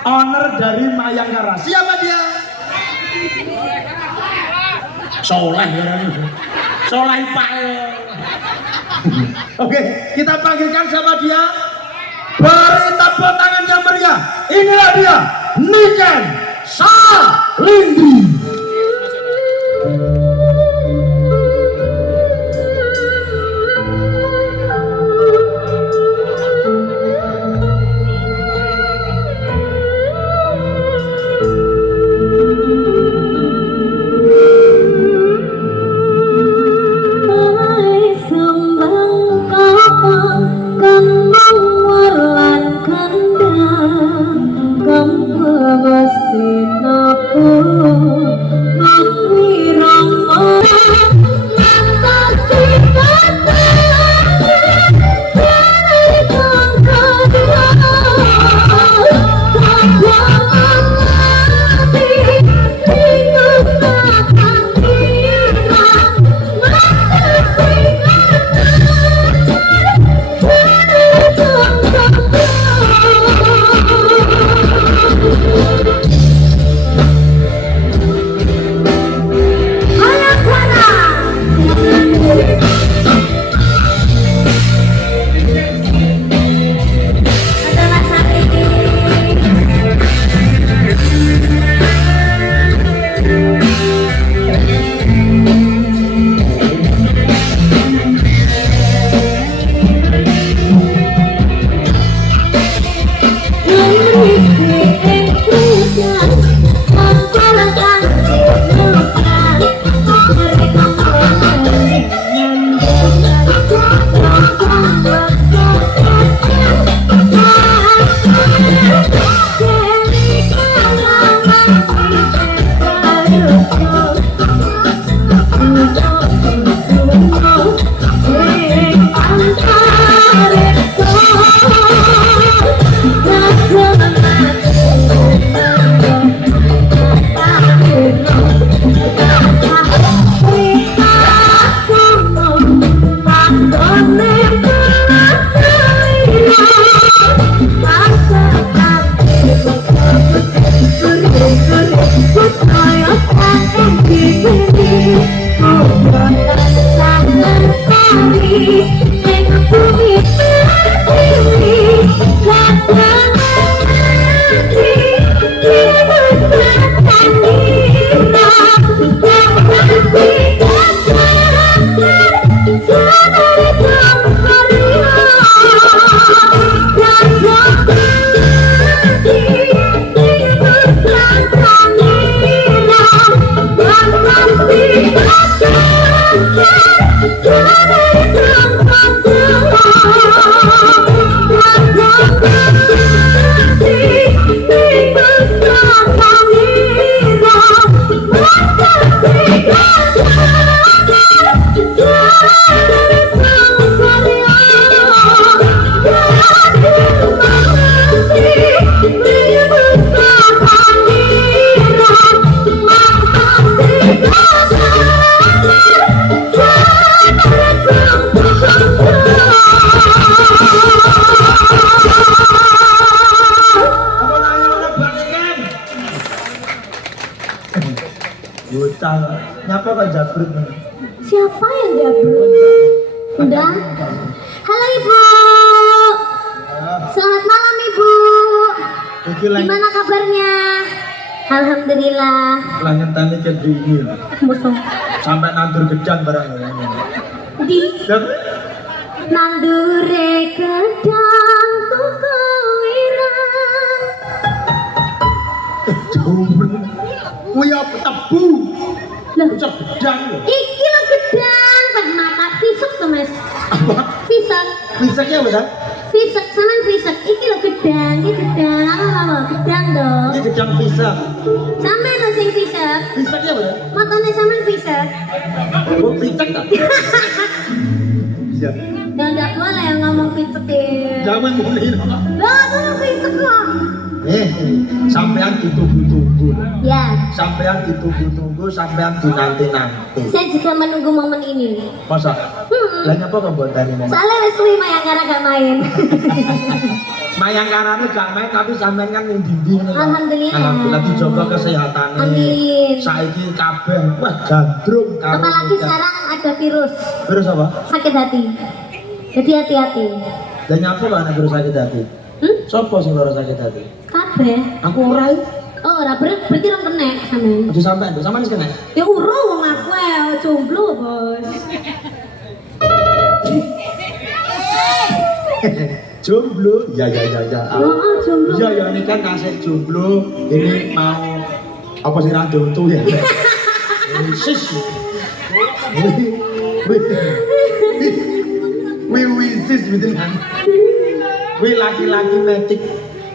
Owner dari Mayangkara. Siapa dia? Soleh ya. Soleh Pak. Oke, kita panggilkan siapa dia? Beri tepuk tangan yang meriah. Inilah dia, Niken Salindi. Nyapa kok jabrut nih? Siapa yang jabrut? Udah. Halo Ibu. Selamat malam Ibu. Gimana kabarnya? Alhamdulillah. Lanjutannya ke dingin. Sampai nandur gedang barangnya. Di nandure gedang tuku wirang. Kuwi apa tebu? Lah, gedang. Iki lo gedang, kan mata fisik tuh Mas. Apa? Fisik. Fisiknya apa dah? Fisik, saman fisik. Iki lo gedang, iki gedang. Apa? Gedang dong. Ini gedang fisik. Sampai lo sing fisik. Fisiknya apa dah? Matanya saman fisik. Oh, fisik tak? Iya. Ya nggak boleh yang ngomong fisik deh. Jangan mulai. Lah, kamu fisik loh. Sampean ditunggu-tunggu. Ya. Sampean ditunggu-tunggu, sampean dinanti-nanti. Saya juga menunggu momen ini. Masa? Lah nyapa kok mbok tani momen? Soalnya wis suwi Mayangkara gak main. Mayangkarane gak main tapi sampean kan ning dindi ngene. Alhamdulillah. Alhamdulillah dijaga kesehatane. Amin. Saiki kabeh wah gandrung karo. Apalagi sekarang ada virus Virus apa? sakit hati. Jadi hati-hati. Lah nyapa kok ana virus sakit hati? Sopo sing lara sakit hati? Kabeh. Aku ora. Oh, ora berarti orang kena sampean. Aja sampean, sampean wis kena. Ya urung wong aku jomblo, Bos. Jomblo, ya. Oh, jomblo. Iya ya ini kan kasih jomblo, ini mau apa sih rada tuh ya? Sis. Wih sis beneran. Wih laki-laki metik.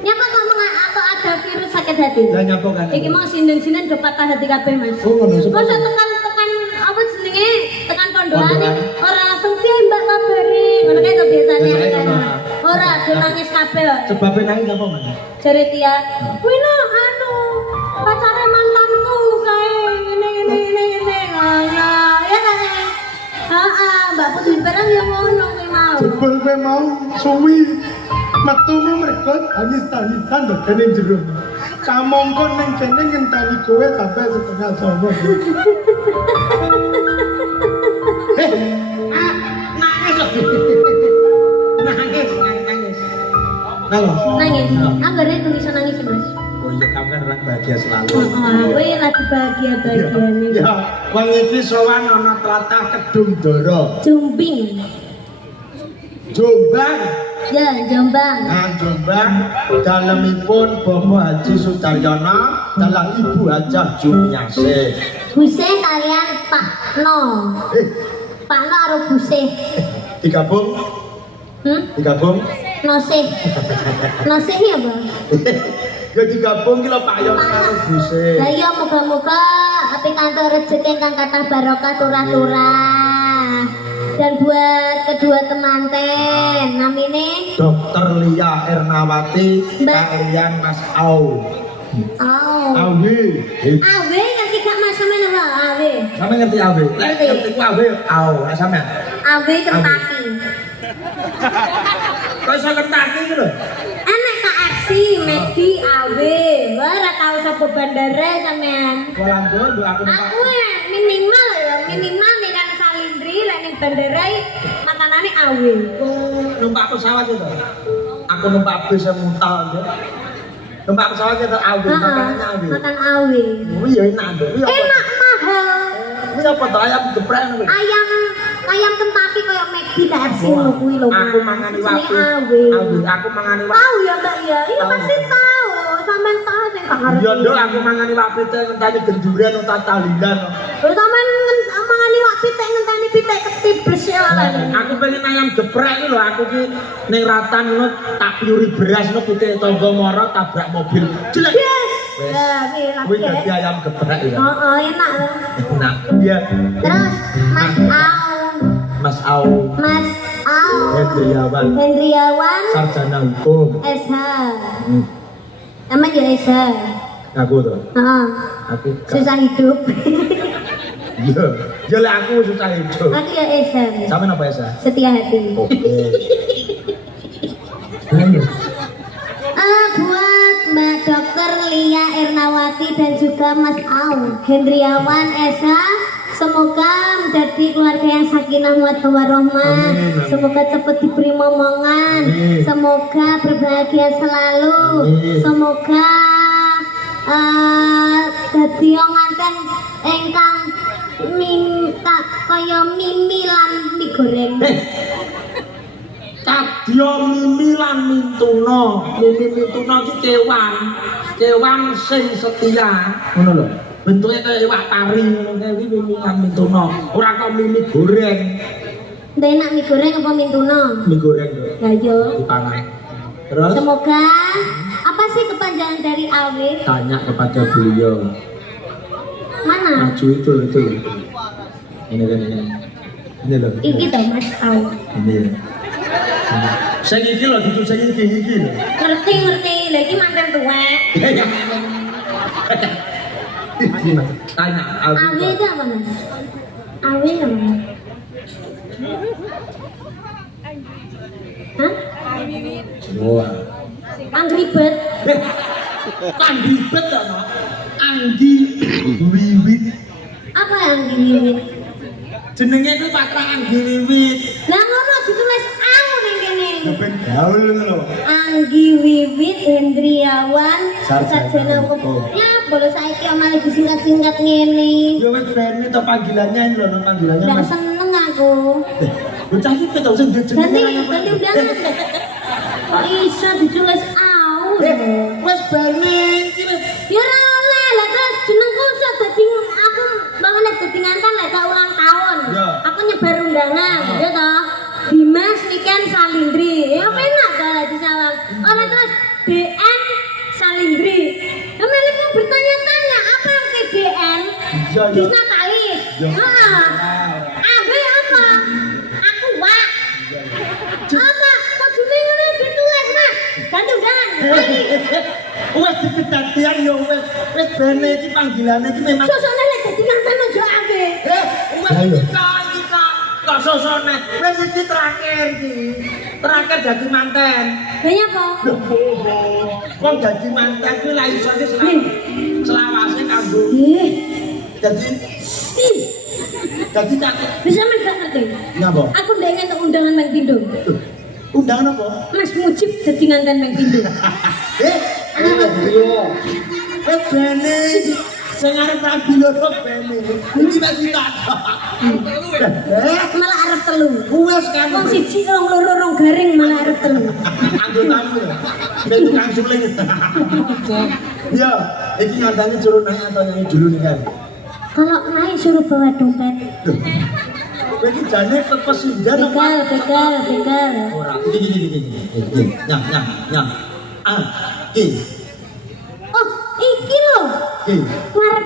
Nyapa ngomong apa ada virus sakit hati? Lah nyapa kan? Iki mau sinden-sinden do patah hati kabeh, Mas. Oh, ngono. Masa tekan apa jenenge? Tekan kondoane Kondoan. ora langsung piye Mbak kabare. Ngono kae to biasane. Biasane kan. ngono. Ora do nangis kabeh. kok. Sebabnya nangis apa Mas? Jare Tia, kuwi lho anu pacare mantanku kae ngene. Ngono. Ya kan? Heeh, Mbak Putri barang ya ngono kuwi mau. Jebul kowe mau suwi metumu mergot tangis-tangisan lho kene jero. Kamongko ning kene ngenteni kowe sampai setengah songo. Nangis lho. Nangis. Nangis. Anggere itu bisa nangis, Mas. Oh iya kamu kan orang bahagia selalu. Kowe lagi bahagia-bahagiane. Ya, wong iki sowan ana tlatah Kedung Dara. Jumbing. Jombang. Ya, Jombang. Nah, Jombang dalemipun Bapak Haji Sudaryono dalam Ibu Hajah Jumiasih. Buseh kalian Pak No. Pak No karo Buseh. Digabung? Digabung? Noseh. Noseh ya, Bang? Ya digabung ki lho Pak Yon karo Buse. Lah iya moga-moga api kantor rezeki ingkang kathah barokah turah-turah. Dan buat kedua temanten namine Dokter Lia Ernawati kalian Mas Au. Awe. Awe ngerti gak Mas sampean apa? Awe. Sampe ngerti Awe? Ngerti ku Awe Au, sampean. Awe Kentucky. Kok iso Kentucky iki lho? Enak KFC, Medi, Awe. Wah, ora tau sapa bandara sampean. Walanda nduk aku numpak. Aku minimal nih kan Salindri lek ning bandara makanane Awe. Numpak pesawat itu. Aku numpak bis yang muntah aja. Numpak pesawat itu Awe, makanannya Awe. Makan Awe. Oh iya enak nduk. Enak mahal. Kuwi apa to ayam geprek ngono. Ayam Kentucky kayak McD KFC ngono kuwi lho. Aku mangani waktu. Awe. Aku mangani waktu. Tahu ya Mbak ya? Iya pasti tahu. Sampean tahu sing tak ngerti. Iya nduk aku mangani waktu itu ngenteni genduran utawa talilan. Lho sampean mangani wak pitik ngenteni pitik ketibes ya lah. Aku pengen ayam geprek iki lho aku ki ning Ratan ngono tak piuri beras ngono pitik tangga mara tabrak mobil. Jelek. Yes. Lah Kuwi dadi ayam geprek ya. Oh, enak loh. Enak. Iya. Terus Mas Au. Mas Au. Hendriawan. Sarjana hukum. SH. Nama dia SH. Aku tuh. Heeh. Aku Susah hidup. Iya. Ya lek aku susah hidup. Aku ya SH. Sampeyan apa ya? Setia hati. Oke. Buat Mbak Dokter Lia Ernawati dan juga Mas Au Hendriawan SH, semoga menjadi keluarga yang sakinah mawaddah warahmah. Semoga cepat diberi momongan. Semoga berbahagia selalu. Semoga dadi wong nganten ingkang minta kaya mimi lan mie goreng. Kadya mimi lan mintuna. Mimi mintuna iki kewan sing setia. Ngono lho. Bentuke kaya iwak tari ngono kae iki mimi lan mintuna. Ora kok mimi goreng. Ndek enak mie goreng apa mintuna? Mie goreng lho. Ya yo. Dipangan. Terus Semoga apa sih kepanjangan dari Awe? tanya kepada beliau. Mana? Maju itu. Ini kan ini. Ini loh. Iki toh Mas Au. Ini. Saya iki lho, gitu saya iki lho. Ngerti. lha iki manten tuwek. Tanya Awe itu apa Mas? Awe apa Mas? Hah? Wah. Angry Bird. Kan ribet to, no? Anggi wiwit. Apa yang diwiwit? Jenenge kuwi Patra Anggi wiwit. Lah ngono ditulis au ning kene. Ben gaul lho. Anggi Wiwit Hendriawan Sarjana sarjana hukum. hukum. Ya, boleh saiki malah disingkat-singkat ngene. Ya wis bene to panggilannya ini lho, no, panggilannya Nggak Mas. seneng aku. Bocah iki ketok sing Ganti undangan. Kok iso ditulis au? Wis bene iki wis. Ya ora oleh lah terus jenengku iso dadi aku bangane dadi ngantan lek gak ulang tahun. Ya. Aku nyebar undangan, ya toh. Dimas Niken Salindri. Ya penak to lek disawang. Oleh terus DN Salindri. Ya melipmu bertanya-tanya apa arti DN? Ya, ya. Disnatalis. Ya. Heeh. Abe apa? Aku wak. Apa? Kok jenenge ngene ditulis, Mas? Ganti undangan. Lagi. Wes dikejadian yo wes bene iki panggilane iki memang Sosone lek dadi nganten aja abe. wes kita kok sosone wes iki terakhir iki terakhir dadi manten Banyak apa? wong dadi manten kuwi la iso selawase kanggo Ih. dadi Ih. dadi tak Bisa men gak ngerti. ngapa Aku ndek entuk undangan Mang Pindo. undangan apa Mas Mujib dadi nganten Mang Pindo. wes bene sing arep rabi loro bene iki masih tak Malah arep telu. wes kan Wong siji rong loro rong garing malah arep telu. anggotamu ben tukang suling ya iki ngandane suruh naik atau nyanyi dulu nih kan Kalau naik suruh bawa dompet. kowe iki jane kepesindan Begal. ora iki nyah ah iki Oh, iki lho. iki Ngarep